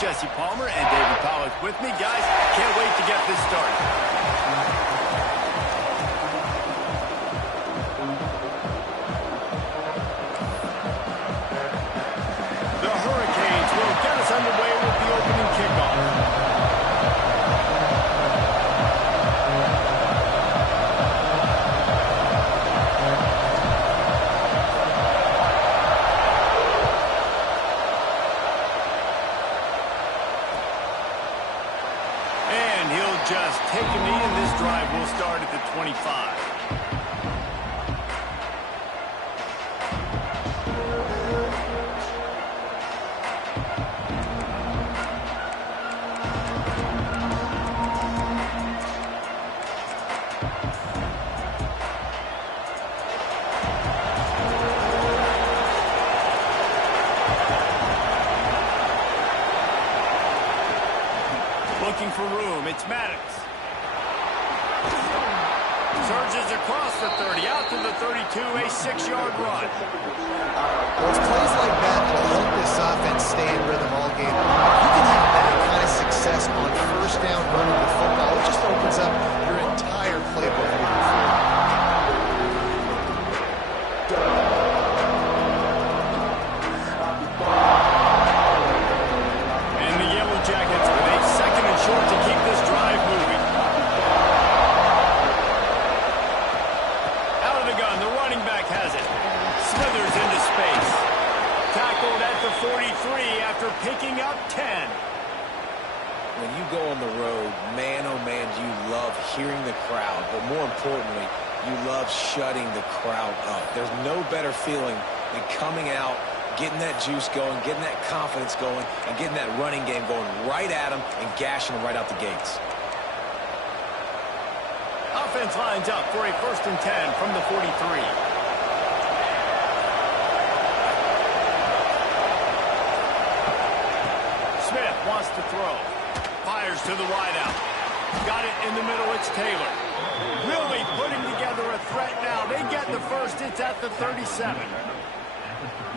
Jesse Palmer and David Pollack with me. Guys, can't wait to get this started. The Hurricanes will get us underway with the opening kickoff. Just take a knee, and this drive will start at the 25. Looking for room, it's Maddox. Surges across the 30, out to the 32, a 6-yard run. Well, it's plays like that that'll help this offense stay in rhythm all game. You can have that kind of success on first down running the football. It just opens up your entire playbook moving forward. And the Yellow Jackets with a second and short to keep this drive moving. Out of the gun, the running back has it. Smithers into space. Tackled at the 43 after picking up 10. When you go on the road, man, oh man, do you love hearing the crowd. But more importantly, you love shutting the crowd up. There's no better feeling than coming out, getting that juice going, getting that confidence going, and getting that running game going right at them and gashing them right out the gates. Offense lines up for a 1st and 10 from the 43. Smith wants to throw. Fires to the wideout. Got it in the middle. It's Taylor. Really putting together a threat now. They get the first. It's at the 37.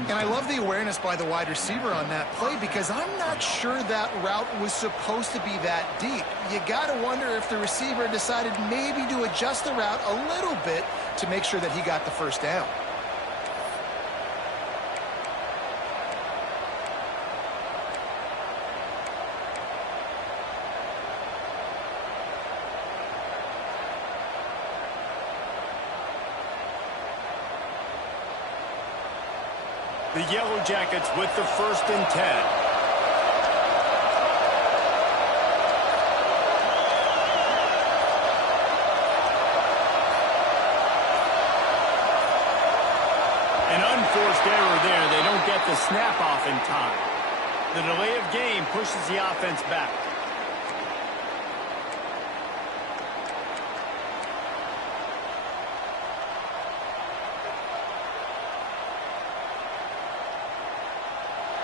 And I love the awareness by the wide receiver on that play because I'm not sure that route was supposed to be that deep. You got to wonder if the receiver decided maybe to adjust the route a little bit to make sure that he got the first down. The Yellow Jackets with the 1st and 10. An unforced error there. They don't get the snap off in time. The delay of game pushes the offense back.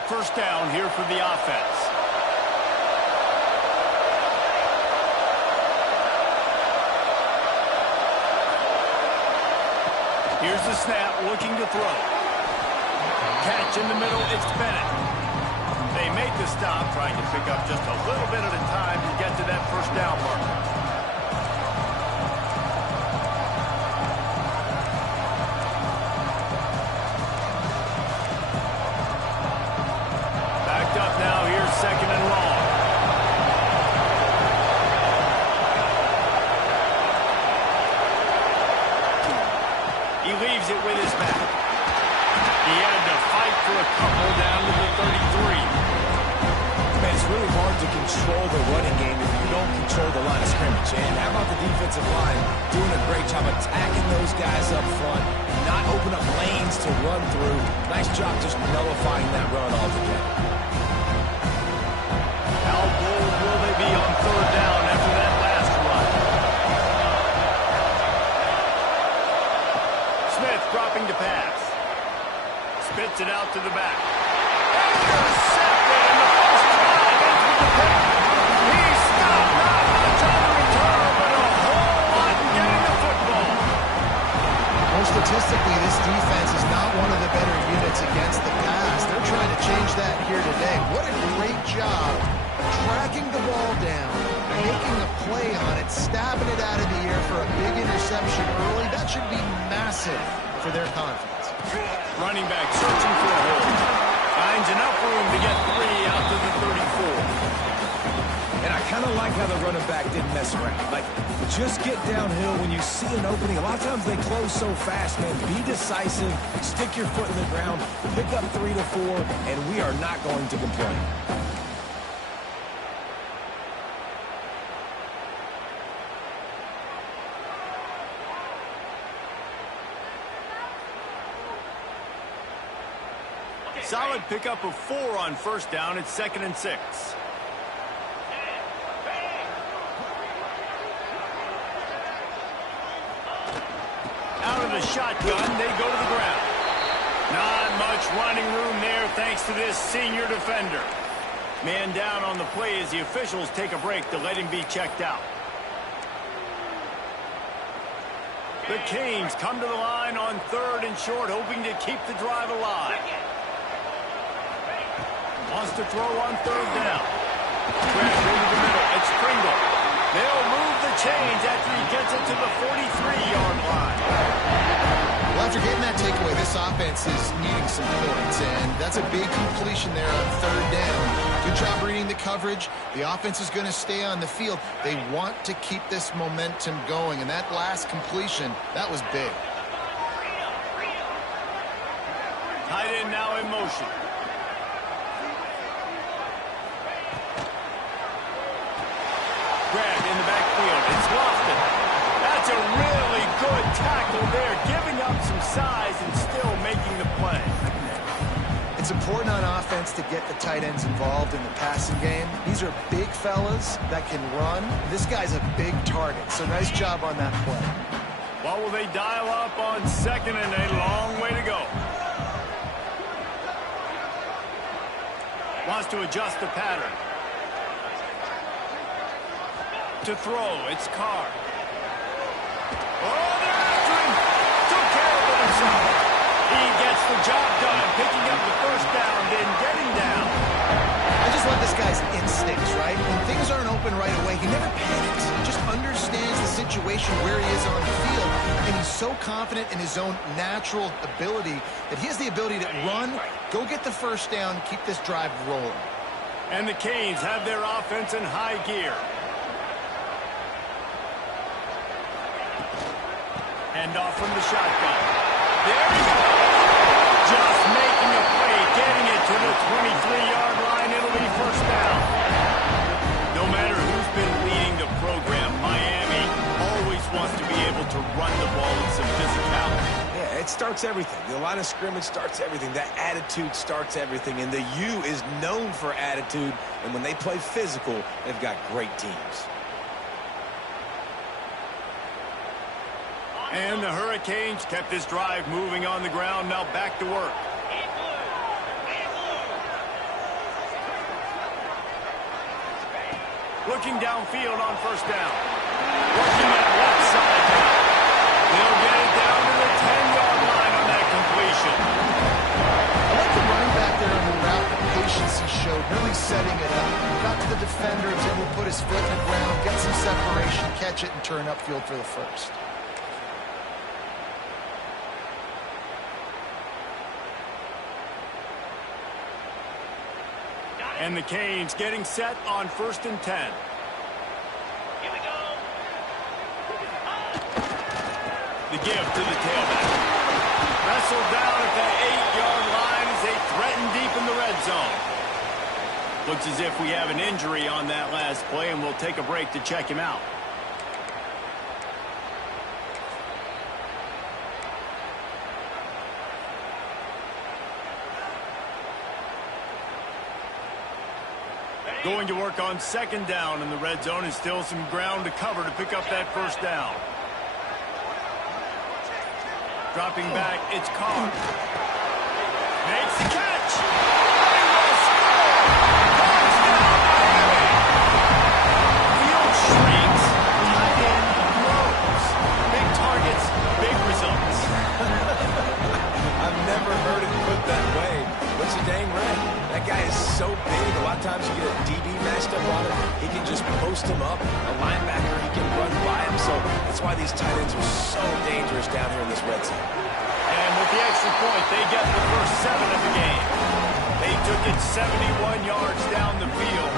First down here for the offense. Here's the snap, looking to throw. Catch in the middle, it's Bennett. They make the stop, trying to pick up just a little bit at a time to get to that first down marker. Up now, here's 2nd and long. He leaves it with his back. He had to fight for a couple down to the 33. Man, it's really hard to control the running game if you don't control the line of scrimmage. And how about the defensive line doing a great job attacking those guys up front, not open up lanes to run through. Nice job just nullifying that run altogether. How bold will they be on 3rd down after that last run? Smith dropping to pass. Spits it out to the back. Intercepted in the first drive into the pick. He's stopped not much on the return, but a whole lot in getting the football. Well, statistically, this defense is not one of the better units against the pass. They're trying to change that here today. What a great job play on it, stabbing it out of the air for a big interception early. That should be massive for their confidence. Running back searching for a hole. Finds enough room to get 3 out to the 34. And I kind of like how the running back didn't mess around. Like, just get downhill when you see an opening. A lot of times they close so fast, man. Be decisive, stick your foot in the ground, pick up 3 to 4, and we are not going to complain. Solid pickup of 4 on first down. It's 2nd and 6. Out of the shotgun, they go to the ground. Not much running room there thanks to this senior defender. Man down on the play as the officials take a break to let him be checked out. The Canes come to the line on 3rd and short, hoping to keep the drive alive. Wants to throw on 3rd down. Crash over the middle. It's Pringle. They'll move the chains after he gets it to the 43-yard line. Well, after getting that takeaway, this offense is needing some points, and that's a big completion there on 3rd down. Good job reading the coverage. The offense is going to stay on the field. They want to keep this momentum going, and that last completion, that was big. Tight end now in motion. Grabbed in the backfield. It's lofted. That's a really good tackle there, giving up some size and still making the play. It's important on offense to get the tight ends involved in the passing game. These are big fellas that can run. This guy's a big target, so nice job on that play. What will they dial up on 2nd and a long way to go? Wants to adjust the pattern. To throw, it's Carr. Oh, they're after him. Took care of it himself. He gets the job done, picking up the 1st down, then getting down. I just love this guy's instincts, right? When things aren't open right away, he never panics. He just understands the situation where he is on the field, and he's so confident in his own natural ability that he has the ability to run, go get the 1st down, keep this drive rolling. And the Canes have their offense in high gear. Hand off from the shotgun. There he goes. Just making a play, getting it to the 23-yard line. It'll be 1st down. No matter who's been leading the program, Miami always wants to be able to run the ball with some physicality. Yeah, it starts everything. The line of scrimmage starts everything. That attitude starts everything. And the U is known for attitude. And when they play physical, they've got great teams. And the Hurricanes kept this drive moving on the ground. Now back to work. Looking downfield on 1st down. Working that left side now. They'll get it down to the 10-yard line on that completion. I like the running back there on the route, the patience he showed, really setting it up. Got to the defender, was able to put his foot in the ground, get some separation, catch it, and turn upfield for the 1st. And the Canes getting set on 1st and 10. Here we go. The give to the tailback. Wrestled down at the 8-yard line as they threaten deep in the red zone. Looks as if we have an injury on that last play, and we'll take a break to check him out. Going to work on 2nd down in the red zone, and still some ground to cover to pick up that 1st down. Dropping back, it's Carr. Makes the catch. They will score. Touchdown, Miami. Field shrinks. Tight end grows. Big targets, big results. I've never heard it put that way. But you're dang right. That guy is so big. A lot of times you get a DB matched up on him. he can just post him up. A linebacker, he can run by him. So that's why these tight ends are so dangerous down here in this red zone. And with the extra point, they get the first 7 of the game. They took it 71 yards down the field,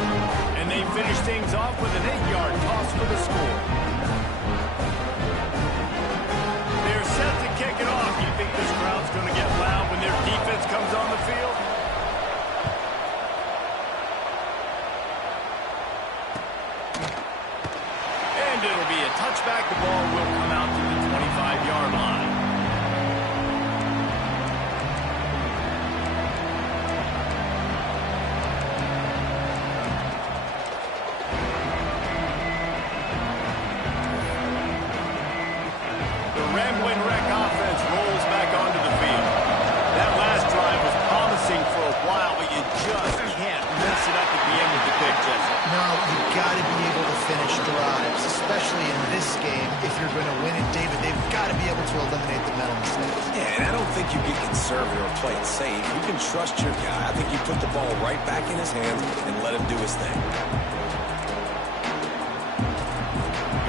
and they finished things off with an 8-yard toss for the score. They're set to kick it off. You think this crowd's going to get loud when their defense comes on the field? And it'll be a touchback. The ball will come out to the 25-yard line. Rambling Wreck offense rolls back onto the field. That last drive was promising for a while, but you just can't mess it up at the end of the pick, Jesse. No, you've got to be able to finish drives, especially in this game. If you're going to win it, David, they've got to be able to eliminate the mental mistakes. Yeah, and I don't think you get conservative or play it safe. You can trust your guy. I think you put the ball right back in his hands and let him do his thing.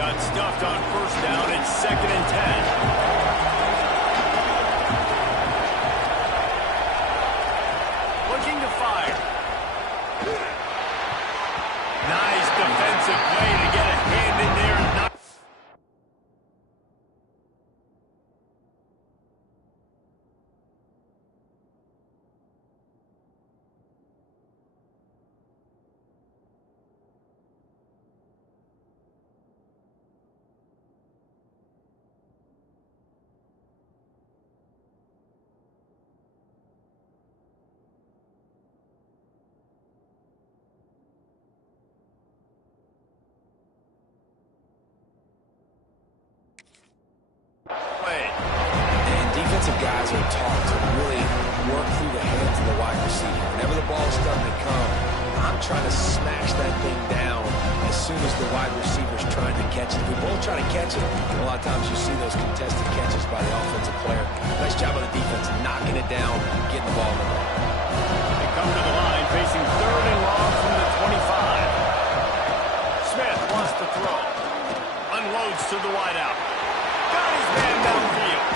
Got stuffed on first down. It's 2nd and 10. Looking to fire. Nice defensive play to get a hand in there and knock. And defensive guys are taught to really work through the hands of the wide receiver. Whenever the ball is starting to come, I'm trying to smash that thing down as soon as the wide receiver's trying to catch it. If we both try to catch it, a lot of times you see those contested catches by the offensive player. Nice job of the defense, knocking it down, getting the ball in the ball. They come to the line, facing 3rd and long from the 25. Smith wants to throw. Unloads to the wideout. Got his man downfield.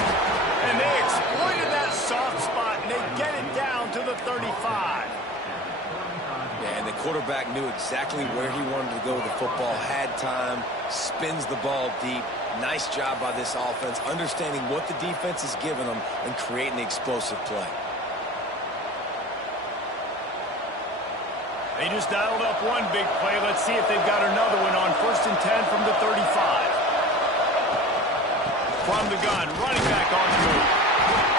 And they exploited that soft spot, and they get it down to the 35. Yeah, and the quarterback knew exactly where he wanted to go with the football, had time, spins the ball deep. Nice job by this offense, understanding what the defense is giving them and creating the explosive play. They just dialed up one big play. Let's see if they've got another one on 1st and 10 from the 35. From the gun, running back on the move.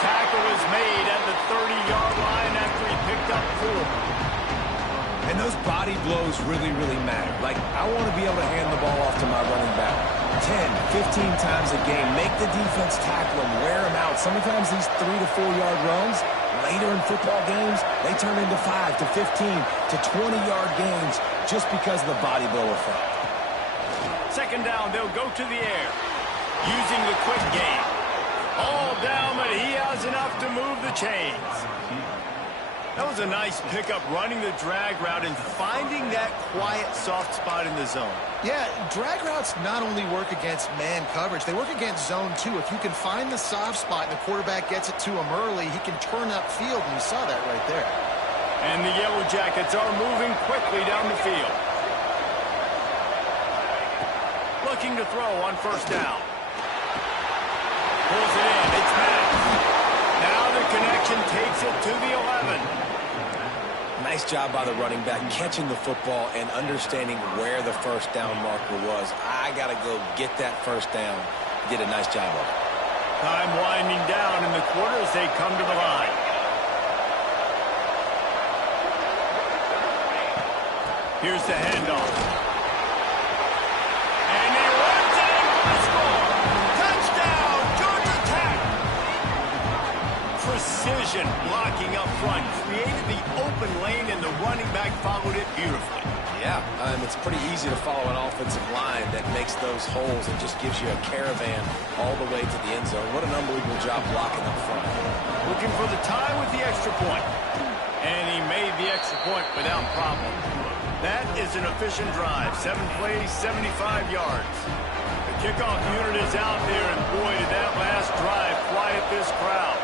Tackle is made at the 30-yard line after he picked up 4. And those body blows really, really matter. Like, I want to be able to hand the ball off to my running back 10, 15 times a game. Make the defense tackle him, wear him out. Sometimes these 3 to 4 yard runs, later in football games, they turn into 5 to 15 to 20-yard gains just because of the body blow effect. 2nd down, they'll go to the air. Using the quick game. All down, but he has enough to move the chains. That was a nice pickup, running the drag route and finding that quiet, soft spot in the zone. Yeah, drag routes not only work against man coverage, they work against zone too. If you can find the soft spot and the quarterback gets it to him early, he can turn upfield, and you saw that right there. And the Yellow Jackets are moving quickly down the field. Looking to throw on 1st down. Pulls it in. It's Matt. Now the connection takes it to the 11. Nice job by the running back, catching the football and understanding where the 1st down marker was. I got to go get that 1st down. Did a nice job of it. Time winding down in the quarter as they come to the line. Here's the handoff. And he runs it in for the score. Touchdown, Georgia Tech. Precision blocking up front. Created the open lane, and the running back followed it beautifully. Yeah, it's pretty easy to follow an offensive line that makes those holes and just gives you a caravan all the way to the end zone. What an unbelievable job blocking up front. Looking for the tie with the extra point. And he made the extra point without problem. That is an efficient drive. 7 plays, 75 yards. The kickoff unit is out there, and boy, did that last drive quiet this crowd.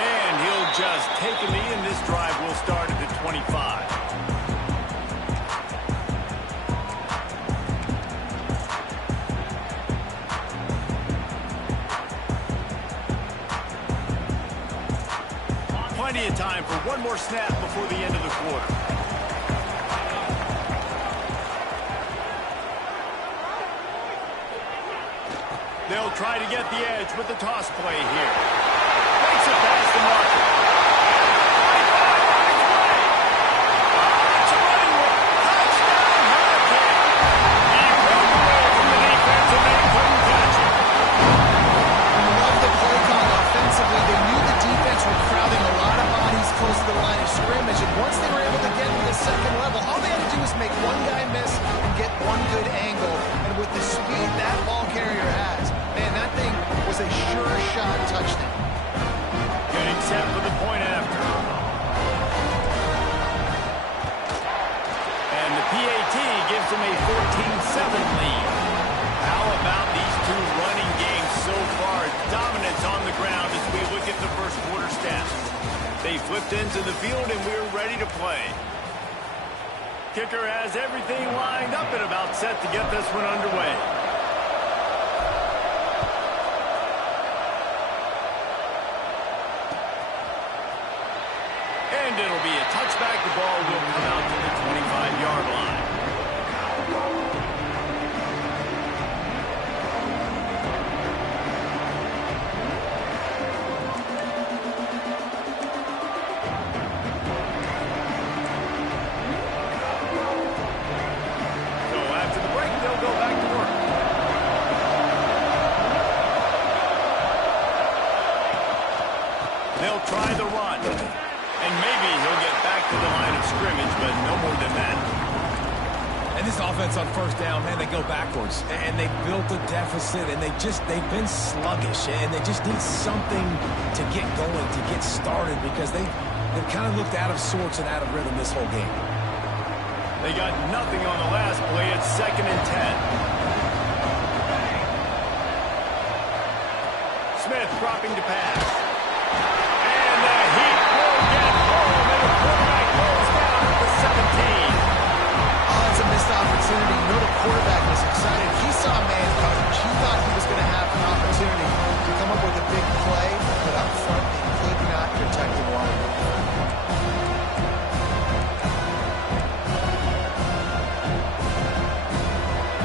And he'll just take a knee, and this drive will start at the 25. Plenty of time for one more snap before the end of the quarter. They'll try to get the edge with the toss play here. Makes it past the marker. It's a running one. Touchdown, Hurricane. He broke away from the defense and they couldn't catch him. I love the play call offensively. They knew the defense were crowding a lot of bodies close to the line of scrimmage, and once they were able to get to the second level, all they had to do was make one guy miss and get one good angle. And with the speed that ball carrier has, man, that thing was a sure shot touchdown. Getting set for the point after. And the PAT gives them a 14-7 lead. How about these two running games so far? Dominance on the ground as we look at the first quarter stats. They flipped into the field and we're ready to play. Kicker has everything lined up and about set to get this one underway. And it'll be a touchback. The ball will come out to the 25-yard line. So after the break, they'll go back to work. They'll try the run. And maybe he'll get back to the line of scrimmage, but no more than that. And this offense on first down, man, they go backwards. And they built a deficit, and they've been sluggish. And they just need something to get going, to get started, because they've kind of looked out of sorts and out of rhythm this whole game. They got nothing on the last play. It's 2nd and 10. Smith dropping to pass. And the Heat will get home, and the quarterback goes down at the 17. Oh, it's a missed opportunity. You know the quarterback was excited. He saw man coverage. He thought he was going to have an opportunity to come up with a big play, but up front, he could not protect him well enough.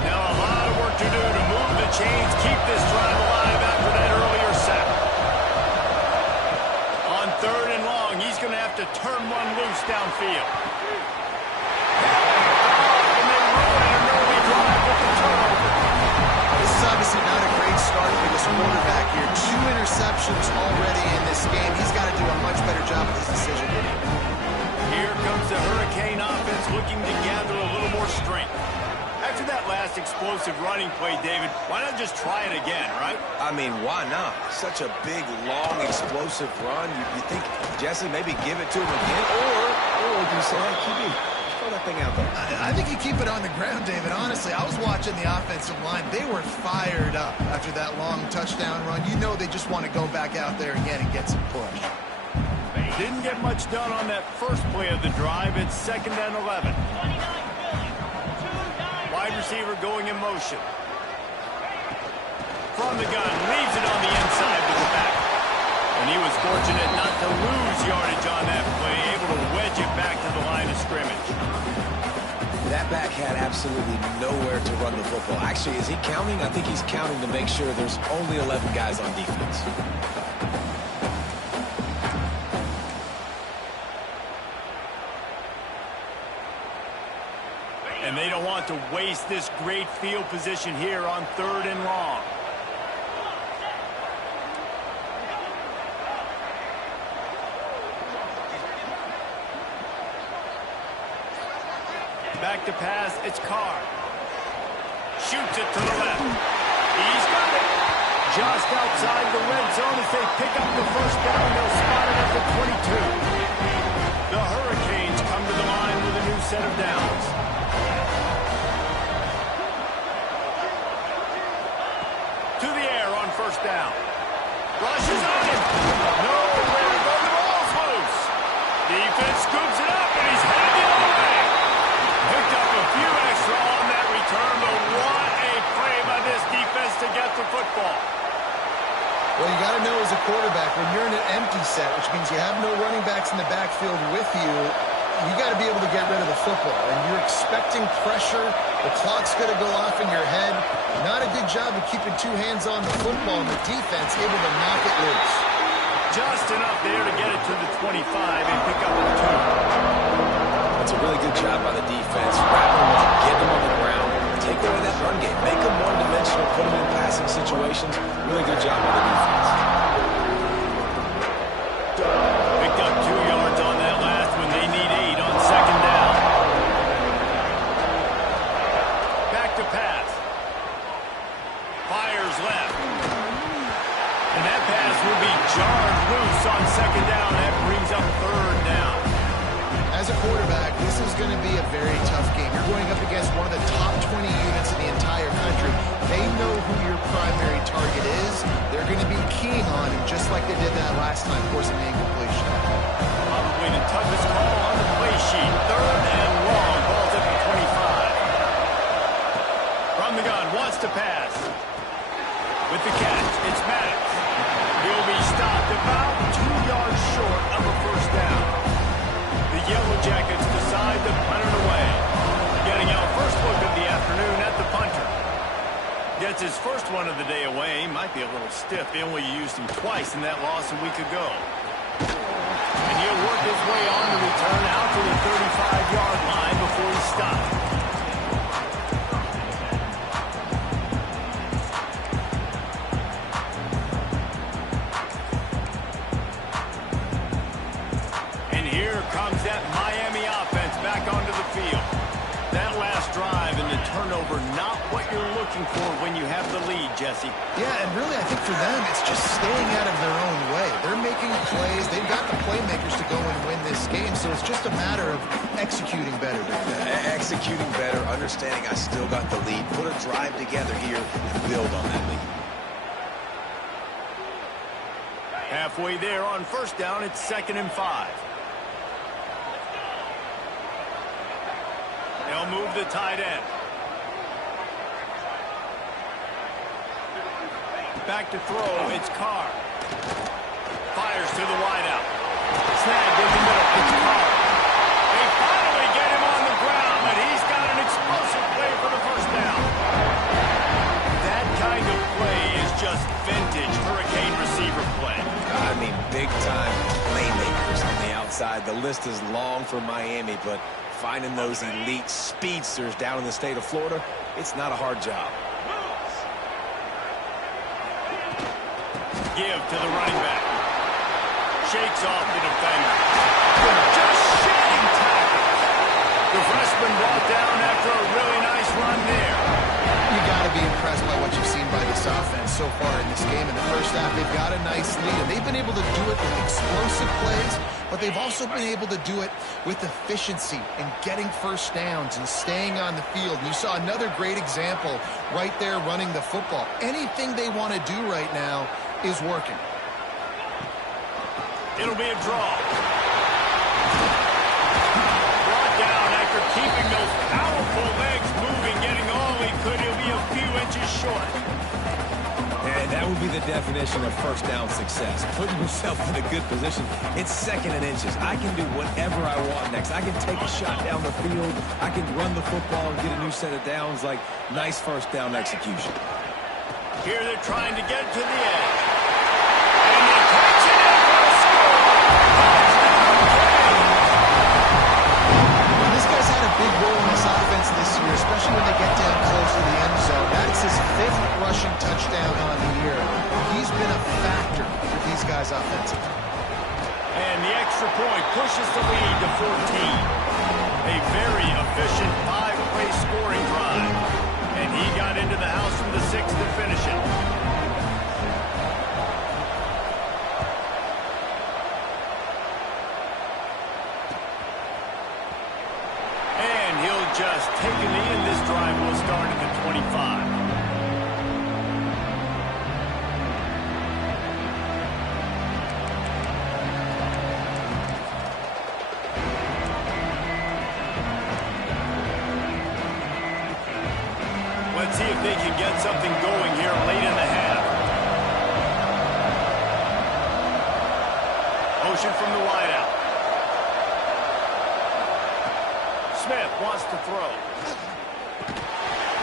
Now a lot of work to do to move the chains, keep this drive alive after that earlier sack. On 3rd and long, he's going to have to turn one loose downfield. And they ruin an early drive with the turnover. This is obviously not a great start for this quarterback here. 2 interceptions already in this game. He's got to do a much better job with his decision making. Here comes the Hurricane offense looking to gather a little more strength. After that last explosive running play, David, why not just try it again, right? I mean, why not? Such a big, long, explosive run. You think, Jesse, maybe give it to him again? Or you say, hey, QB, throw that thing out there. I think you keep it on the ground, David. Honestly, I was watching the offensive line. They were fired up after that long touchdown run. You know they just want to go back out there again and get some push. Didn't get much done on that first play of the drive. It's 2nd and 11. Wide receiver going in motion. From the gun, leaves it on the inside with the back. And he was fortunate not to lose yardage on that play, able to wedge it back to the line of scrimmage. That back had absolutely nowhere to run the football. Actually, is he counting? I think he's counting to make sure there's only 11 guys on defense. And they don't want to waste this great field position here on 3rd and long. Back to pass, it's Carr. Shoots it to the left. He's got it. Just outside the red zone as they pick up the first down. They'll spot it at the 22. The Hurricanes come to the line with a new set of downs. To the air on first down. Rushes on him. Nowhere to go. The ball's loose. Defense scoops it up, and he's headed the other way. Picked up a few extra on that return, but what a play by this defense to get the football. Well, you got to know as a quarterback, when you're in an empty set, which means you have no running backs in the backfield with you, you got to be able to get rid of the football. And you're expecting pressure. The clock's going to go off in your head. Not a good job of keeping two hands on the football, and the defense able to knock it loose. Just enough there to get it to the 25 and pick up the 2. That's a really good job by the defense. Wrap them up, get them on the ground, take away that run game, make them one-dimensional, put them in passing situations. Really good job by the defense. Picked up 2 yards on that last one. They need 8 on second down. Back to pass. Fires left. And that pass will be jarred loose on second down. That brings up third down. As a quarterback, this is going to be a very tough game. You're going up against one of the top 20 units in the entire country. They know who your primary target is. They're going to be keying on him, just like they did that last time, forcing the incompletion. Probably the toughest call on the play sheet. Third and long. Ball's at the 25. From the gun, wants to pass. With the catch, it's Maddox. He'll be stopped about 2 yards short of a first down. The Yellow Jackets decide to punt it away. Getting our first look of the afternoon at the punter. Gets his first one of the day away. Might be a little stiff. They only used him twice in that loss a week ago. And he'll work his way on to return out to the 35-yard line before he stops. Comes that Miami offense back onto the field. That last drive and the turnover, not what you're looking for when you have the lead, Jesse. Yeah, and really I think for them it's just staying out of their own way. They're making plays. They've got the playmakers to go and win this game, so it's just a matter of executing better. Executing better, understanding I still got the lead. Put a drive together here and build on that lead. Halfway there on first down, it's 2nd and 5. They'll move the tight end. Back to throw, it's Carr. Fires to the wideout. Snagged in the middle, it's Carr. They finally get him on the ground, but he's got an explosive play for the first down. That kind of play is just vintage Hurricane receiver play. I mean, big-time playmakers on the outside. The list is long for Miami, but finding those elite speedsters down in the state of Florida, it's not a hard job. Give to the running back. Shakes off the defender. Just shedding tackles. The freshman brought down after a really nice run there. You got to be impressed by what you've seen by this offense so far in this game. In the first half, they've got a nice lead, and they've been able to do it with explosive plays, but they've also been able to do it with efficiency and getting first downs and staying on the field. You saw another great example right there running the football. Anything they want to do right now is working. It'll be a draw. Brought down after keeping those powerful legs moving, getting all he could. He'll be a few inches short. And that would be the definition of first down success. Putting yourself in a good position. It's 2nd and inches. I can do whatever I want next. I can take a shot down the field. I can run the football and get a new set of downs. Like, nice first down execution. Here they're trying to get to the edge. And they catch it in for a score. Well, this guy's had a big role in this offense this year, especially when they get down close to the end zone. That's his 5th rushing touchdown on the year. He's been a factor for these guys offensively. And the extra point pushes the lead to 14. A very efficient 5-play scoring drive. And he got into the house from the 6th to finish it. just taken in. This drive will start at the 25. Let's see if they can get something going here late in the half. Motion from the wideout. Smith wants to throw.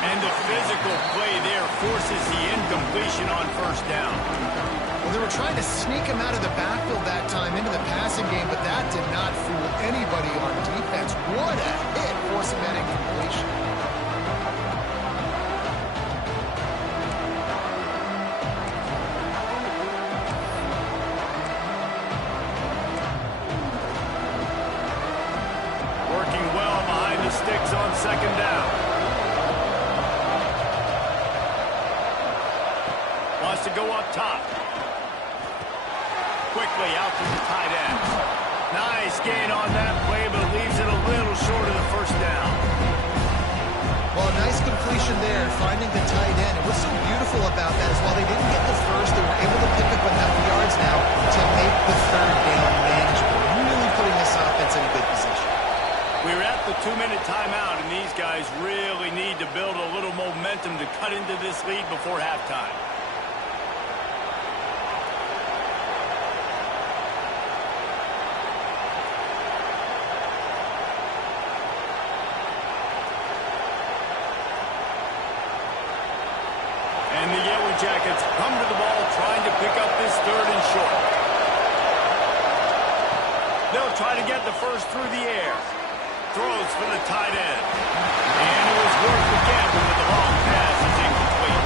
And the physical play there forces the incompletion on first down. Well, they were trying to sneak him out of the backfield that time into the passing game, but that did not fool anybody on defense. What a hit forcing that incompletion. Sticks on second down. Wants to go up top. Quickly out to the tight end. Nice gain on that play, but leaves it a little short of the first down. Well, nice completion there, finding the tight end. And what's so beautiful about that is while they didn't get the first, they were able to pick up enough yards now to make the third down manageable. Really putting this offense in a good position. We're at the 2-minute timeout, and these guys really need to build a little momentum to cut into this lead before halftime. And the Yellow Jackets come to the ball trying to pick up this third and short. They'll try to get the first through the air. Throws for the tight end. And it was worth the gamble with the long pass is incomplete.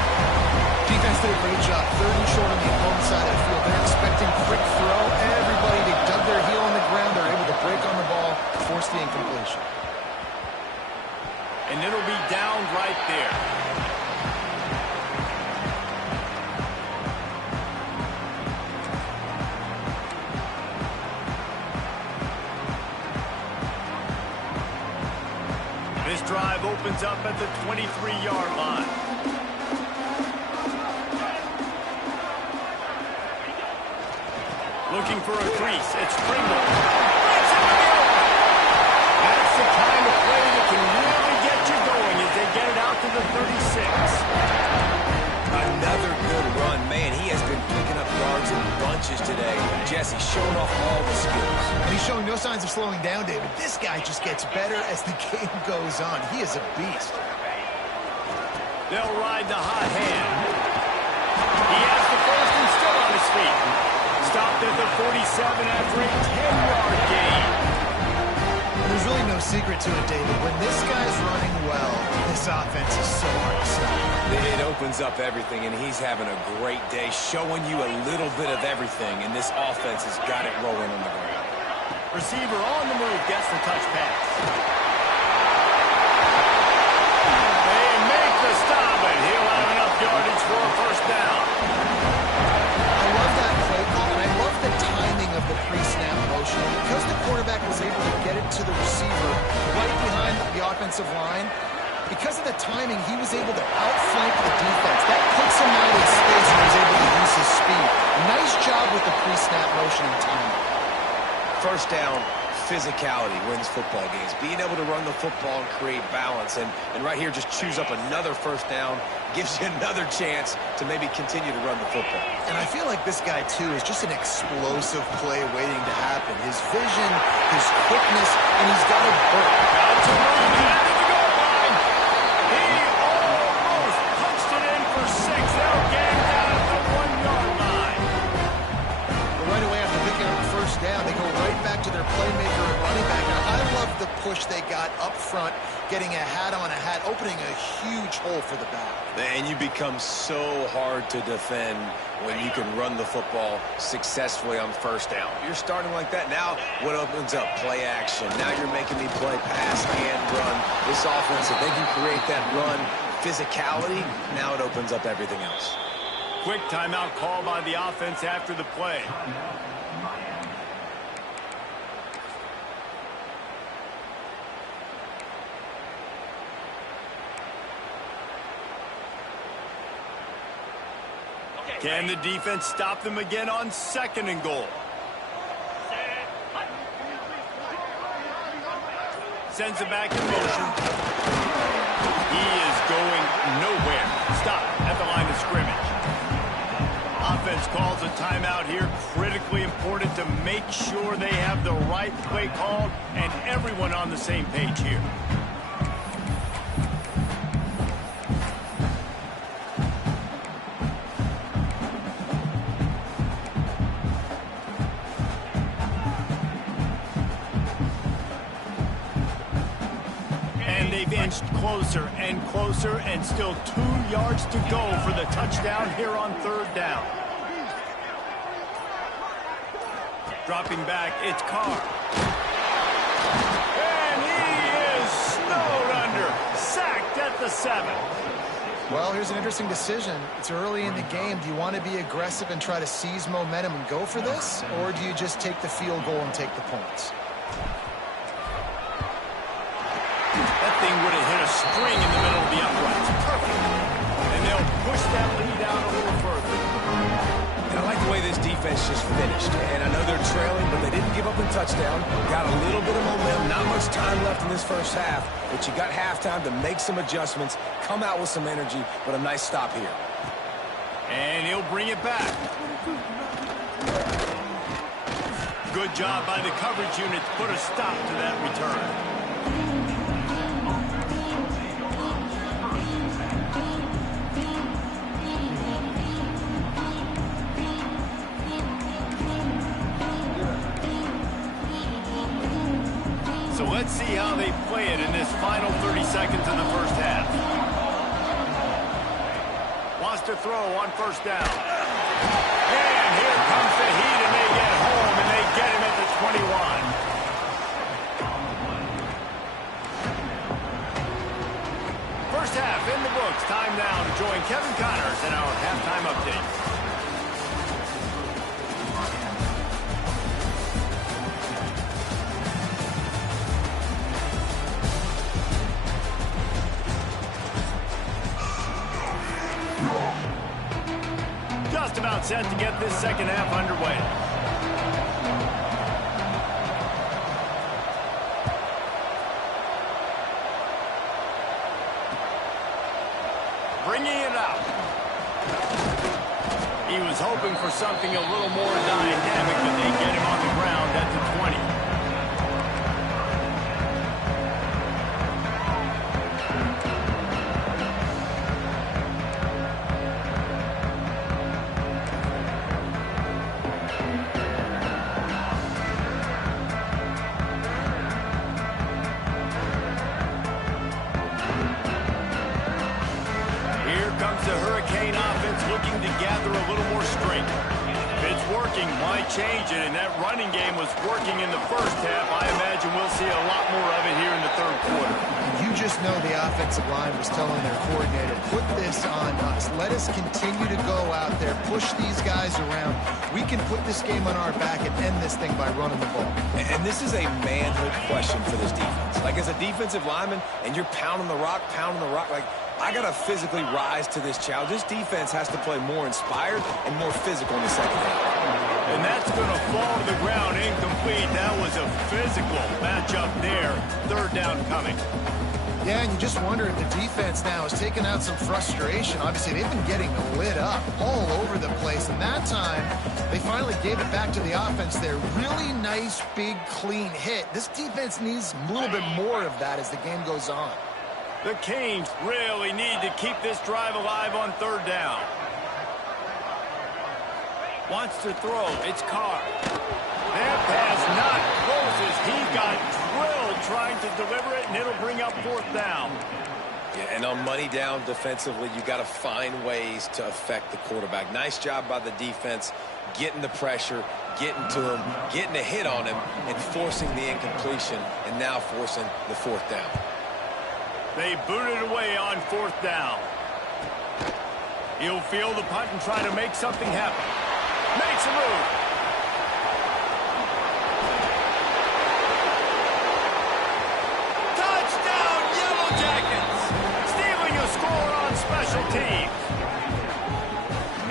Defense did a great job. Third and short on the opponent side of the field. They're expecting quick throw. Everybody, they dug their heel on the ground. They're able to break on the ball, force the incompletion. And it'll be down right there. This drive opens up at the 23-yard line. Looking for a crease. It's Pringle. That's the kind of play that can really get you going as they get it out to the 36. Another good run. Man, he has been picking up yards in bunches today. Jesse showing off all the skills. And he's showing no signs of slowing down, David. This guy just gets better as the game goes on. He is a beast. They'll ride the hot hand. He has the first and still on his feet. Stopped at the 47 after a 10-yard gain. There's really no secret to it, David. When this guy's running well, this offense is so hard to stop. It opens up everything, and he's having a great day, showing you a little bit of everything, and this offense has got it rolling on the ground. Receiver on the move, gets the touch pass. They make the stop, and he'll have enough yardage for a first down. I love that play call, and I love the timing of the pre-snap motion. Because the quarterback was able to get it to the receiver right behind the offensive line, because of the timing, he was able to outflank the defense. That puts him out in space and was able to use his speed. Nice job with the pre-snap motion and timing. First down, physicality wins football games. Being able to run the football and create balance. And right here, just choose up another first down, gives you another chance to maybe continue to run the football. And I feel like this guy, too, is just an explosive play waiting to happen. His vision, his quickness, and he's got a burst. Got to move it into the goal line. He almost punched it in for 6. They'll get him down at the 1-yard line. But right away after picking up the first down, they go right back to their playmaker and running back. Now, I love the push they got up front, getting a hat on a hat, opening a huge hole for the back. And you become so hard to defend when you can run the football successfully on first down. You're starting like that. Now what opens up? Play action. Now you're making me play pass and run. This offense, if they can create that run physicality, now it opens up everything else. Quick timeout call by the offense after the play. Can the defense stop them again on 2nd and goal? Sends it back in motion. He is going nowhere. Stop at the line of scrimmage. Offense calls a timeout here. Critically important to make sure they have the right play called and everyone on the same page here. They've inched closer and still 2 yards to go for the touchdown here on 3rd down. Dropping back, it's Carr. And he is snowed under, sacked at the 7. Well, here's an interesting decision. It's early in the game. Do you want to be aggressive and try to seize momentum and go for this? Or do you just take the field goal and take the points? That thing would have hit a string in the middle of the uprights. Perfect. And they'll push that lead out a little further. And I like the way this defense just finished. And I know they're trailing, but they didn't give up a touchdown. Got a little bit of momentum. Not much time left in this first half. But you got halftime to make some adjustments, come out with some energy, but a nice stop here. And he'll bring it back. Good job by the coverage unit to put a stop to that return. So let's see how they play it in this final 30 seconds of the first half. Wants to throw on 1st down. And here comes the heat, and they get home, and they get him at the 21. First half in the books. Time now to join Kevin Connors in our halftime update. Just about set to get this second half underway. Bringing it out. He was hoping for something a little more dynamic, but they get him on the ground at the 20. Looking to gather a little more strength. If it's working, why change it? And that running game was working in the first half. I imagine we'll see a lot more of it here in the 3rd quarter. You just know the offensive line was telling their coordinator, put this on us. Let us continue to go out there, push these guys around. We can put this game on our back and end this thing by running the ball. And this is a manhood question for this defense. Like, as a defensive lineman, and you're pounding the rock, like, I got to physically rise to this challenge. This defense has to play more inspired and more physical in the second half. And that's going to fall to the ground incomplete. That was a physical matchup there. 3rd down coming. Yeah, and you just wonder if the defense now is taking out some frustration. Obviously, they've been getting lit up all over the place. And that time, they finally gave it back to the offense there. Really nice, big, clean hit. This defense needs a little bit more of that as the game goes on. The Canes really need to keep this drive alive on 3rd down. Wants to throw. It's Carr. That pass not close as he got drilled trying to deliver it, and it'll bring up 4th down. Yeah, and on money down defensively, you got to find ways to affect the quarterback. Nice job by the defense, getting the pressure, getting to him, getting a hit on him, and forcing the incompletion, and now forcing the 4th down. They booted away on 4th down. He'll field the punt and try to make something happen. Makes a move. Touchdown, Yellow Jackets! Stealing a score on special teams.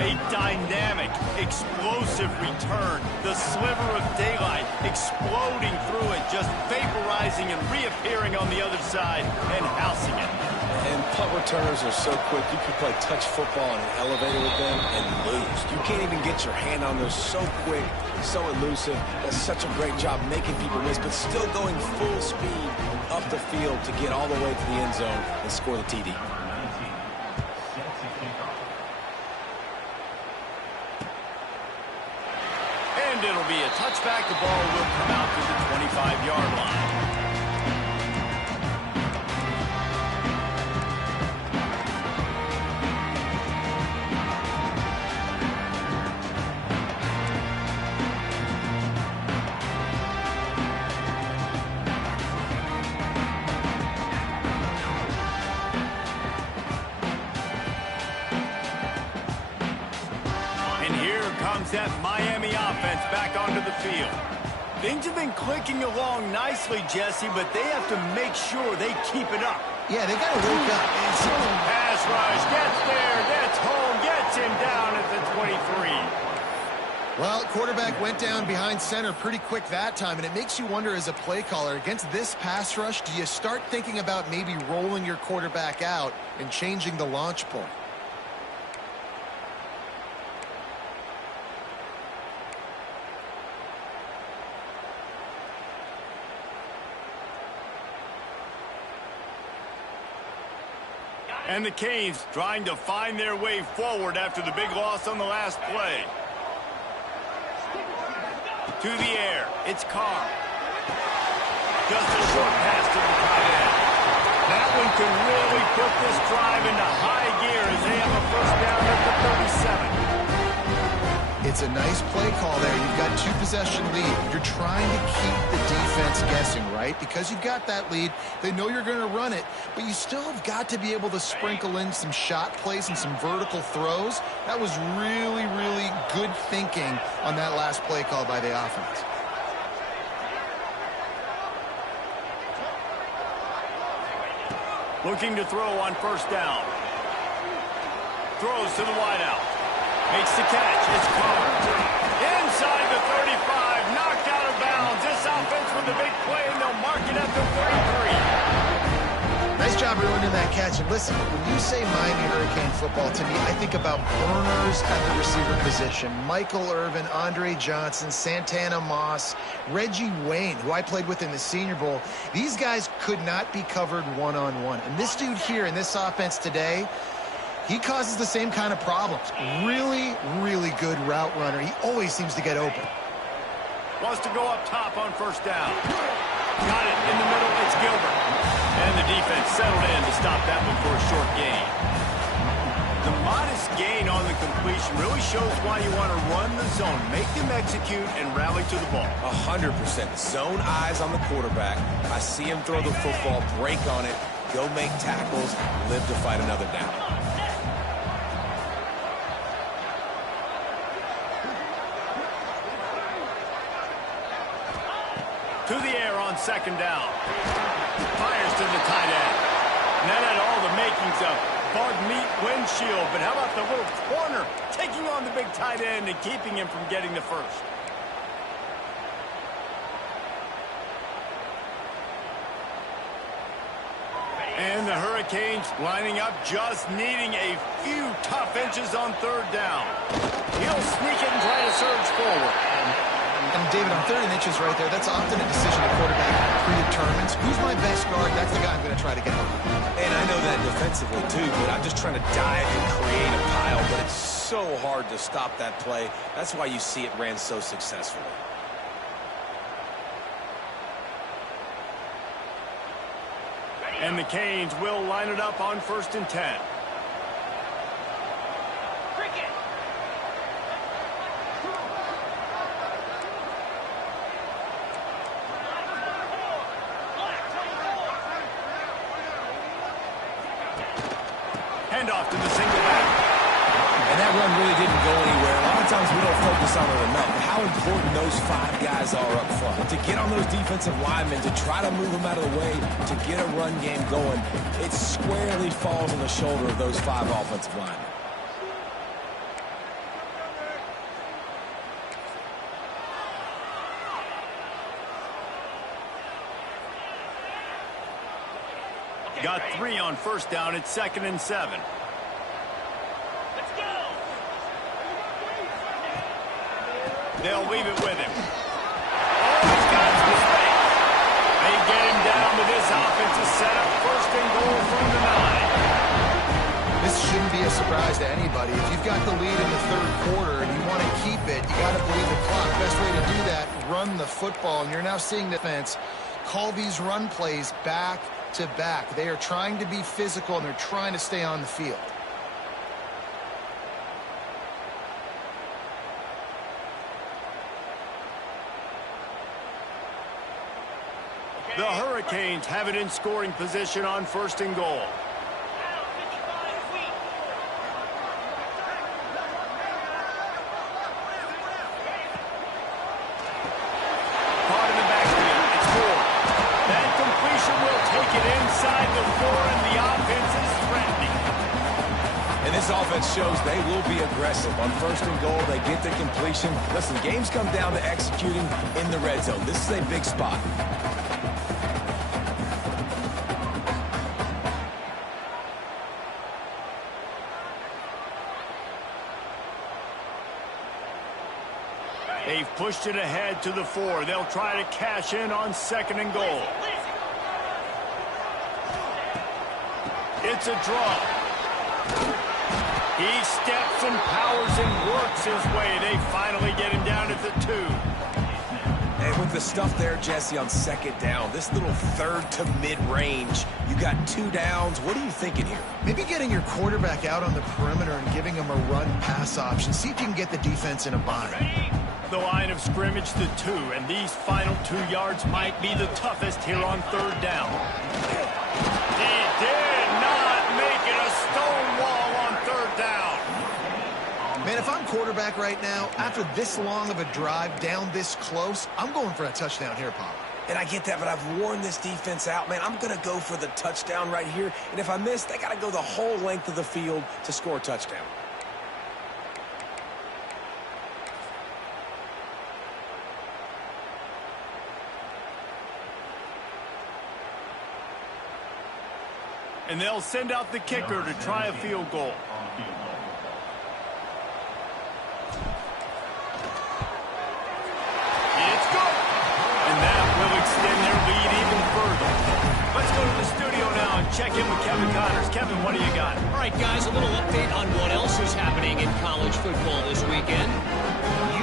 A A dynamic, explosive return. The sliver of daylight exploding through it, just vaporizing and reappearing on the other side and housing it. And punt returners are so quick, you can play touch football in an elevator with them and lose. You can't even get your hand on those. So quick, so elusive. Does such a great job making people miss, but still going full speed up the field to get all the way to the end zone and score the TD. And it'll be a touchback. The ball will come out to the 25-yard line. That Miami offense back onto the field. Things have been clicking along nicely, Jesse, but they have to make sure they keep it up. Yeah, they got to wake up. Pass rush, gets there, gets home, gets him down at the 23. Well, quarterback went down behind center pretty quick that time, and it makes you wonder as a play caller, against this pass rush, do you start thinking about maybe rolling your quarterback out and changing the launch point? And the Canes trying to find their way forward after the big loss on the last play. To the air, it's Carr. Just a short pass to the tight end. That one can really put this drive into high gear as they have a first down at the 37. It's a nice play call there. You've got 2-possession lead. You're trying to keep the defense guessing, right? Because you've got that lead, they know you're going to run it, but you still have got to be able to sprinkle in some shot plays and some vertical throws. That was really, really good thinking on that last play call by the offense. Looking to throw on first down. Throws to the wideout. Makes the catch. It's Carr. Inside the 35. Knocked out of bounds. This offense with a big play, and they'll mark it at the 33. Nice job ruining that catch. And listen, when you say Miami Hurricane football, to me, I think about burners at the receiver position. Michael Irvin, Andre Johnson, Santana Moss, Reggie Wayne, who I played with in the Senior Bowl. These guys could not be covered one-on-one. And this dude here in this offense today, he causes the same kind of problems. Really, really good route runner. He always seems to get open. Wants to go up top on first down. Got it in the middle. It's Gilbert. And the defense settled in to stop that one for a short gain. The modest gain on the completion really shows why you want to run the zone. Make them execute and rally to the ball. 100%. Zone eyes on the quarterback. I see him throw the football, break on it, go make tackles, live to fight another down. To the air on second down. Fires to the tight end. And that had all the makings of bug meat windshield. But how about the little corner taking on the big tight end and keeping him from getting the first? And the Hurricanes lining up, just needing a few tough inches on third down. He'll sneak it and try to surge forward. And David, on 30 inches right there, that's often a decision the quarterback predetermines. Who's my best guard? That's the guy I'm going to try to get on. And I know that defensively too, but I'm just trying to dive and create a pile. But it's so hard to stop that play. That's why you see it ran so successfully. And the Canes will line it up on 1st and 10. Handoff to the single back. And that run really didn't go anywhere. A lot of times we don't focus on it enough. But how important those 5 guys are up front. To get on those defensive linemen, to try to move them out of the way, to get a run game going, it squarely falls on the shoulder of those 5 offensive linemen. Got 3 on first down. It's 2nd and 7. Let's go. They'll leave it with him. Oh, he's got some space. They get him down with this offensive setup. 1st and goal from the 9. This shouldn't be a surprise to anybody. If you've got the lead in the 3rd quarter and you want to keep it, you got to bleed the clock. Best way to do that, run the football. And you're now seeing the defense call these run plays back to back. They are trying to be physical, and they're trying to stay on the field. The Hurricanes have it in scoring position on 1st and goal. Caught in the backfield. It's 4. That completion will take it inside the 4, and the offense is threatening. And this offense shows they will be aggressive. On 1st and goal, they get the completion. Listen, games come down to executing in the red zone. This is a big spot. They've pushed it ahead to the 4. They'll try to cash in on 2nd and goal. It's a draw. He steps and powers and works his way. They finally get him down at the 2. And with the stuff there, Jesse, on 2nd down, this little 3rd to mid-range, you got 2 downs. What are you thinking here? Maybe getting your quarterback out on the perimeter and giving him a run-pass option. See if you can get the defense in a bind. The line of scrimmage to 2, and these final 2 yards might be the toughest here on 3rd down. He did not make it a stone wall on 3rd down. Man, if I'm quarterback right now, after this long of a drive down this close, I'm going for a touchdown here, Pop. And I get that, but I've worn this defense out. Man, I'm going to go for the touchdown right here. And if I miss, they got to go the whole length of the field to score a touchdown. And they'll send out the kicker to try a field goal. It's good. And that will extend their lead even further. Let's go to the studio now and check in with Kevin Connors. Kevin, what do you got? All right, guys, a little update on what else is happening in college football this weekend.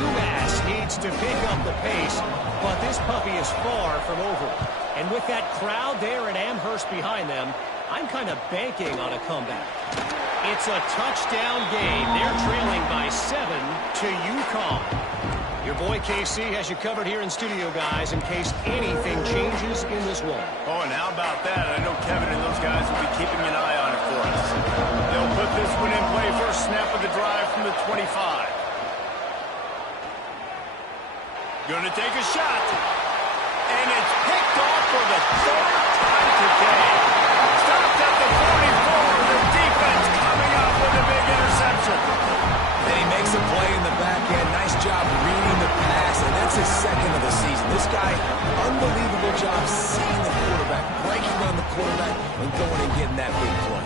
UMass needs to pick up the pace, but this puppy is far from over. And with that crowd there at Amherst behind them, I'm kind of banking on a comeback. It's a touchdown game. They're trailing by 7 to UConn. Your boy KC has you covered here in studio, guys, in case anything changes in this one. Oh, and how about that? I know Kevin and those guys will be keeping an eye on it for us. They'll put this one in play. First snap of the drive from the 25. Gonna take a shot. And it's picked off for the 3rd time today. Stopped at the 44. The defense coming up with a big interception. And he makes a play in the back end. Nice job reading the pass, and that's his 2nd of the season. This guy, unbelievable job seeing the quarterback, breaking down the quarterback, and going and getting that big play.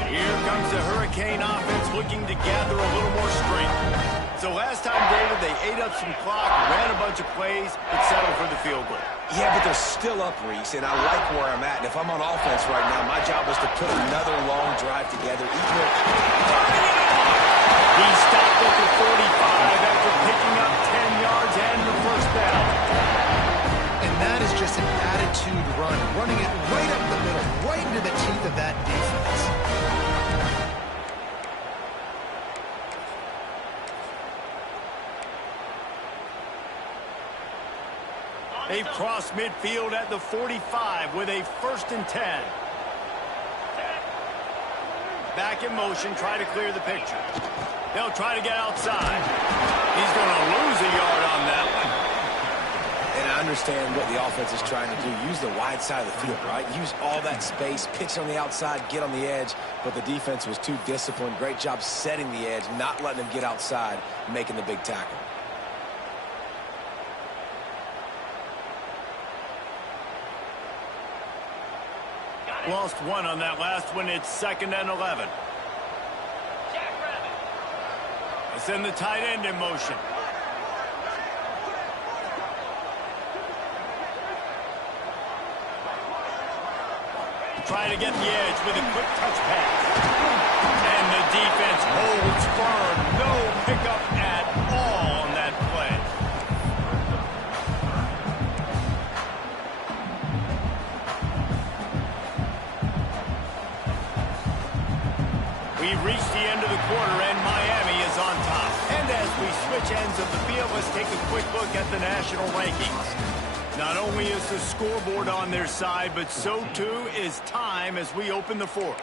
And here comes the Hurricane offense looking to gather a little more strength. So last time, David, they ate up some clock, ran a bunch of plays, but settled for the field goal. Yeah, but they're still up, Reese, and I like where I'm at. And if I'm on offense right now, my job is to put another long drive together. He stopped at the 45 after picking up 10 yards and the 1st down. And that is just an attitude run, running it right up the middle, right into the teeth of that defense. They've crossed midfield at the 45 with a 1st and 10. Back in motion, try to clear the picture. They'll try to get outside. He's going to lose a yard on that one. And I understand what the offense is trying to do. Use the wide side of the field, right? Use all that space, pitch on the outside, get on the edge. But the defense was too disciplined. Great job setting the edge, not letting him get outside, making the big tackle. Lost one on that last one. It's 2nd and 11. Let's send the tight end in motion. Try to get the edge with a quick touch pass. And the defense holds firm. No pickup at all on that play. We've reached the end of the quarter, and Miami is on top. And as we switch ends of the field, let's take a quick look at the national rankings. Not only is the scoreboard on their side, but so too is time as we open the fourth.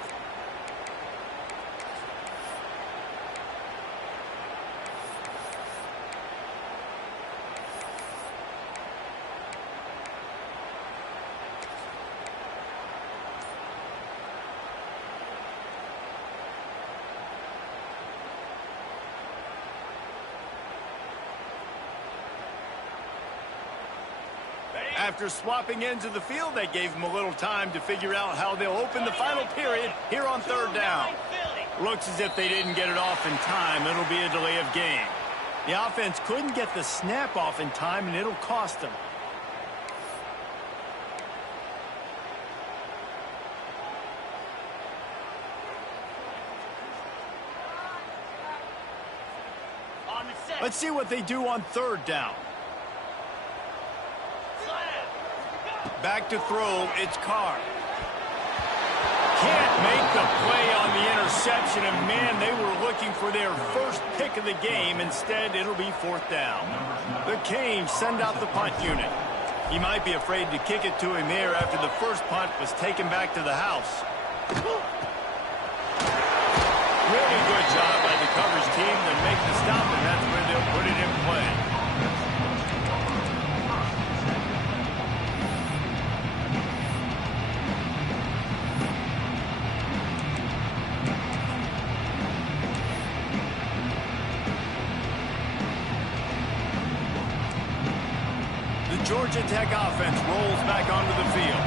After swapping ends of the field, they gave them a little time to figure out how they'll open the final period here on 3rd down. Looks as if they didn't get it off in time. It'll be a delay of game. The offense couldn't get the snap off in time, and it'll cost them. Let's see what they do on 3rd down. Back to throw, it's Carr. Can't make the play on the interception, and man, they were looking for their first pick of the game. Instead, it'll be 4th down. The Canes send out the punt unit. He might be afraid to kick it to him there after the first punt was taken back to the house. Really good job by the coverage team to make the stop, and that's where they'll put it in play. Georgia Tech offense rolls back onto the field.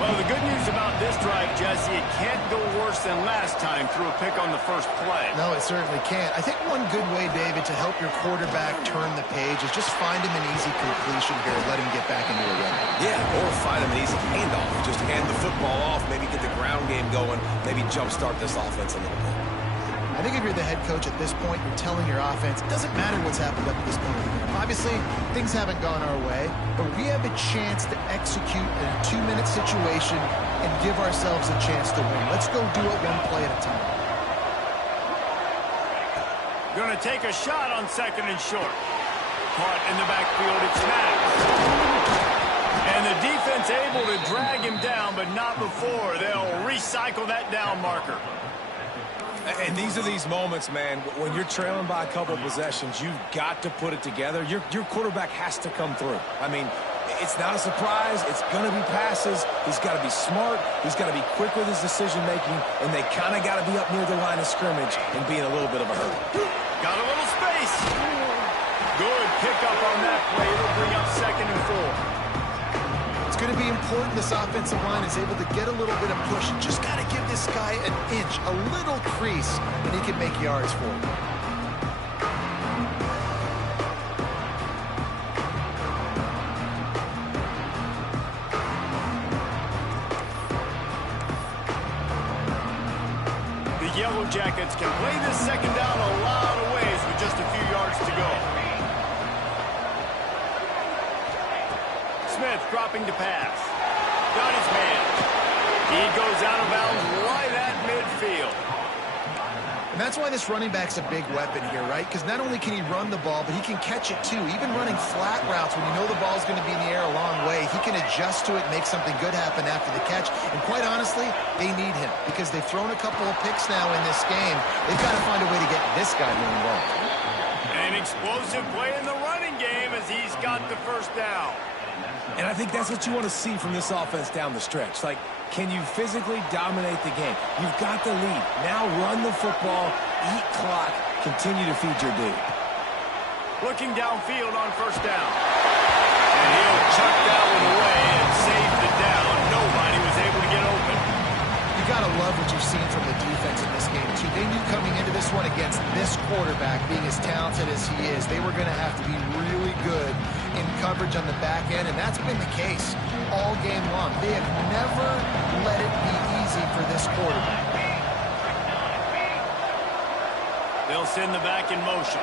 Well, the good news about this drive, Jesse, it can't go worse than last time through a pick on the first play. No, it certainly can't. I think one good way, David, to help your quarterback turn the page is just find him an easy completion here and let him get back into a run. Yeah, or find him an easy handoff. Just hand the football off, maybe get the ground game going, maybe jumpstart this offense a little bit. I think if you're the head coach at this point, you're telling your offense, it doesn't matter what's happened up to this point in the game. Obviously, things haven't gone our way, but we have a chance to execute in a 2-minute situation and give ourselves a chance to win. Let's go do it one play at a time. Going to take a shot on 2nd and short. Caught in the backfield, it's snapped. And the defense able to drag him down, but not before. They'll recycle that down marker. And these are these moments, man, when you're trailing by a couple of possessions, you've got to put it together. Your quarterback has to come through. I mean, it's not a surprise. It's going to be passes. He's got to be smart. He's got to be quick with his decision-making, and they kind of got to be up near the line of scrimmage and be in a little bit of a hurry. Got a little space. Good pickup on that play. It'll bring up 2nd and 4. It's going to be important this offensive line is able to get a little bit of push. Just got to give this guy an inch, a little crease, and he can make yards for him. The Yellow Jackets can play this 2nd down a lot of ways with just a few yards to go. Smith dropping to pass. Got his man. He goes out of bounds right at midfield. And that's why this running back's a big weapon here, right? Because not only can he run the ball, but he can catch it too. Even running flat routes when you know the ball's going to be in the air a long way, he can adjust to it and make something good happen after the catch. And quite honestly, they need him because they've thrown a couple of picks now in this game. They've got to find a way to get this guy moving well. An explosive play in the running game as he's got the 1st down. And I think that's what you want to see from this offense down the stretch. Like, can you physically dominate the game? You've got the lead. Now run the football, eat clock, continue to feed your dude. Looking downfield on 1st down. And he'll chuck that one away and save the down. Nobody was able to get open. love what you've seen from the defense in this game, too. They knew coming into this one against this quarterback, being as talented as he is, they were going to have to be really good in coverage on the back end, and that's been the case all game long. They have never let it be easy for this quarterback. They'll send the back in motion.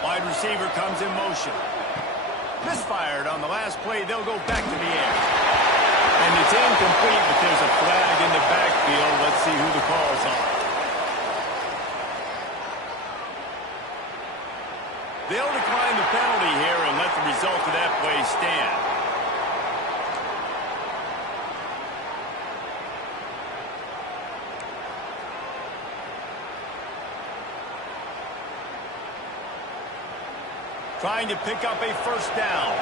Wide receiver comes in motion. Misfired on the last play. They'll go back to the air. And it's incomplete, but there's a flag in the backfield. Let's see who the call's on. They'll decline the penalty here and let the result of that play stand. Trying to pick up a first down.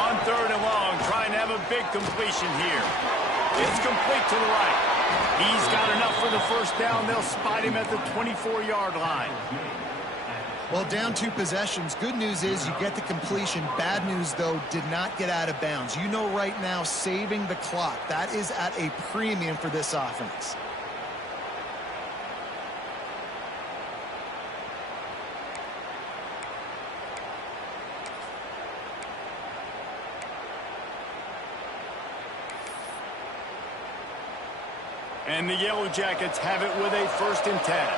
On third and long, trying to have a big completion here. It's complete to the right. He's got enough for the first down. They'll spot him at the 24-yard line. Well, down 2 possessions. Good news is you get the completion. Bad news, though, did not get out of bounds. You know right now, saving the clock. That is at a premium for this offense. And the Yellow Jackets have it with a 1st and 10.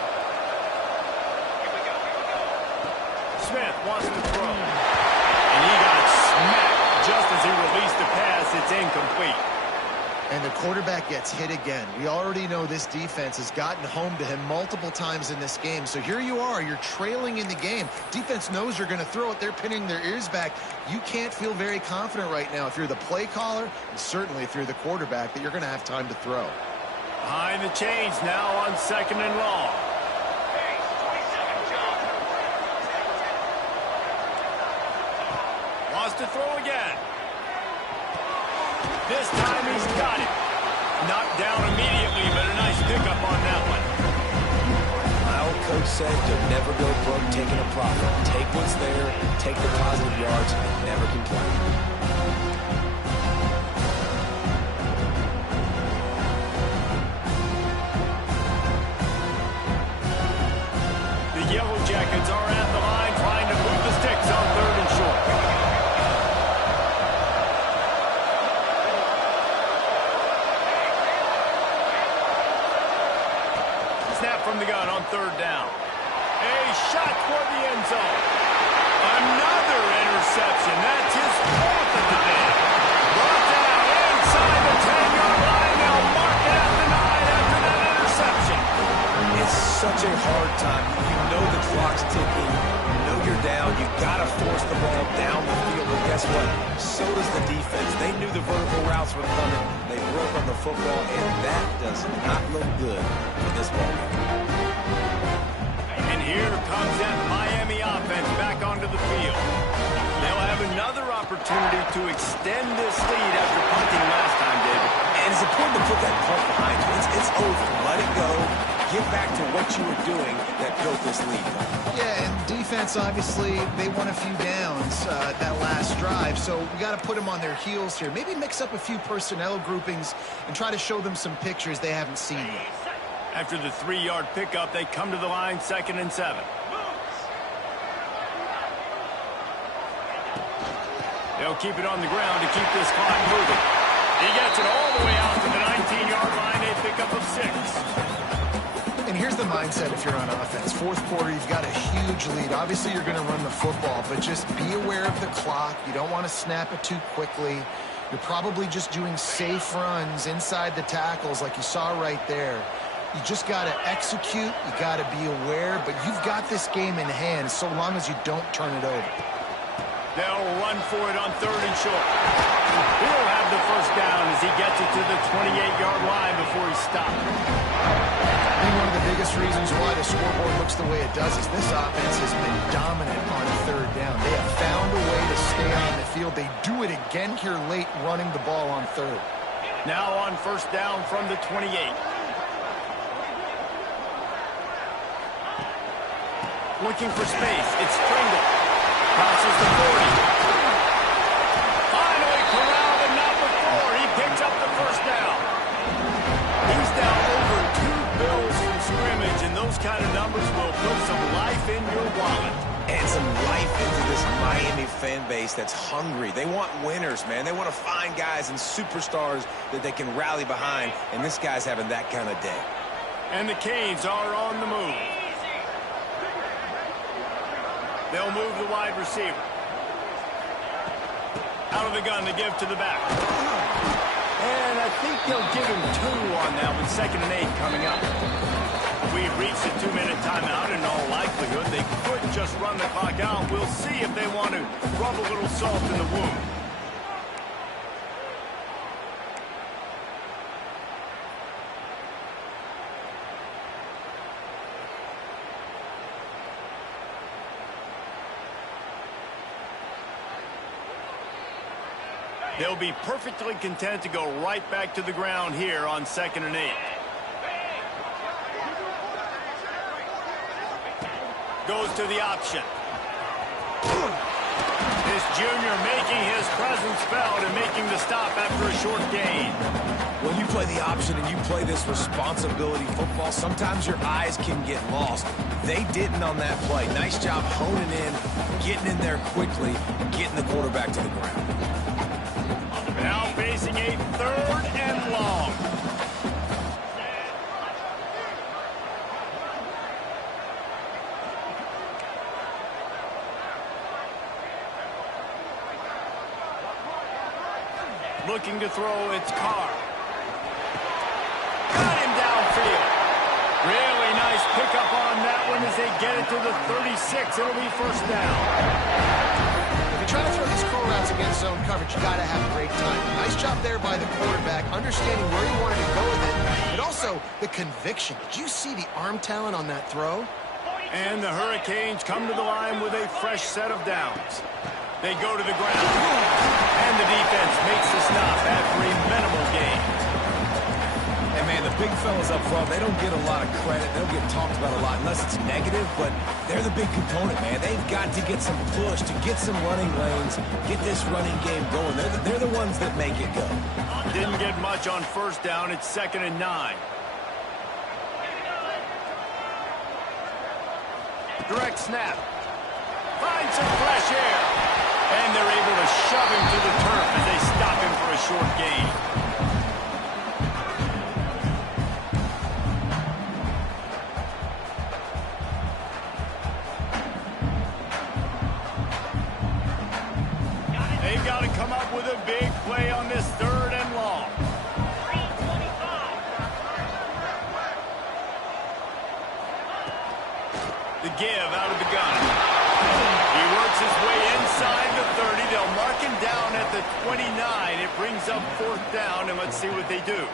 Smith wants to throw. And he got smacked just as he released the pass. It's incomplete. And the quarterback gets hit again. We already know this defense has gotten home to him multiple times in this game. So here you are. You're trailing in the game. Defense knows you're going to throw it. They're pinning their ears back. You can't feel very confident right now if you're the play caller, and certainly if you're the quarterback, that you're going to have time to throw. Behind the chains now on 2nd and long. Wants to throw again. This time he's got it. Knocked down immediately, but a nice pickup on that one. My old coach said you'll never go broke taking a profit. Take what's there, take the positive yards, and never complain. Yellow Jackets are at the line trying to move the sticks on 3rd and short. Snap from the gun on 3rd down. A shot toward the end zone. Another interception. That's his 4th of the day. Brought down inside the 10-yard line. They'll mark it at the 9 after that interception. It's such a hard time. You know the clock's ticking. You know you're down. You got to force the ball down the field. But guess what? So does the defense. They knew the vertical routes were coming. They broke on the football, and that does not look good for this ball game. And here comes that Miami offense back onto the field. They'll have another opportunity to extend this lead after punting last time, David. And it's important to put that punt behind you. It's over. Let it go. Get back to what you were doing that built this lead. Yeah, and defense, obviously, they won a few downs that last drive, so we got to put them on their heels here. Maybe mix up a few personnel groupings and try to show them some pictures they haven't seen yet. After the 3-yard pickup, they come to the line 2nd and 7. They'll keep it on the ground to keep this clock moving. He gets it all the way out to the 19-yard line, a pickup of 6. And here's the mindset if you're on offense. 4th quarter, you've got a huge lead. Obviously, you're going to run the football, but just be aware of the clock. You don't want to snap it too quickly. You're probably just doing safe runs inside the tackles like you saw right there. You just got to execute. You got to be aware, but you've got this game in hand so long as you don't turn it over. They'll run for it on 3rd and short. He'll have the first down as he gets it to the 28-yard line before he stopped. I think one of the biggest reasons why the scoreboard looks the way it does is this offense has been dominant on 3rd down. They have found a way to stay on the field. They do it again here late, running the ball on 3rd. Now on 1st down from the 28. Looking for space. It's Pringle. Crosses the 40. Finally corralled, but not before. He picks up the first down. He's now over 2 bills from scrimmage, and those kind of numbers will put some life in your wallet. And some life into this Miami fan base that's hungry. They want winners, man. They want to find guys and superstars that they can rally behind, and this guy's having that kind of day. And the Canes are on the move. They'll move the wide receiver. Out of the gun to give to the back. And I think they'll give him 2 on that with 2nd and 8 coming up. We've reached a 2-minute timeout. In all likelihood, they could just run the clock out. We'll see if they want to rub a little salt in the wound. They'll be perfectly content to go right back to the ground here on 2nd and 8. Goes to the option. This junior making his presence felt and making the stop after a short gain. When you play the option and you play this responsibility football, sometimes your eyes can get lost. They didn't on that play. Nice job honing in, getting in there quickly, and getting the quarterback to the ground. Now facing a 3rd and long. Looking to throw, it's Carr. Got him downfield. Really nice pickup on that one as they get it to the 36. It'll be first down. If you try to throw these curl routes against zone coverage, you got to have a great time. Nice job there by the quarterback, understanding where he wanted to go with it, but also the conviction. Did you see the arm talent on that throw? And the Hurricanes come to the line with a fresh set of downs. They go to the ground, and the defense makes the stop after a minimal gain. And, man, the big fellas up front, they don't get a lot of credit. They don't get talked about a lot unless it's negative, but they're the big component, man. They've got to get some push, to get some running lanes, get this running game going. They're the ones that make it go. Didn't get much on first down. It's 2nd and 9. Direct snap. Finds some fresh air. And they're able to shove him to the turf as they stop him for a short gain. They've got to come up with a big play on this 3rd and long. The give out of the gun. He works his way inside the 30. They'll mark him down at the 29. It brings up 4th down, and let's see what they do.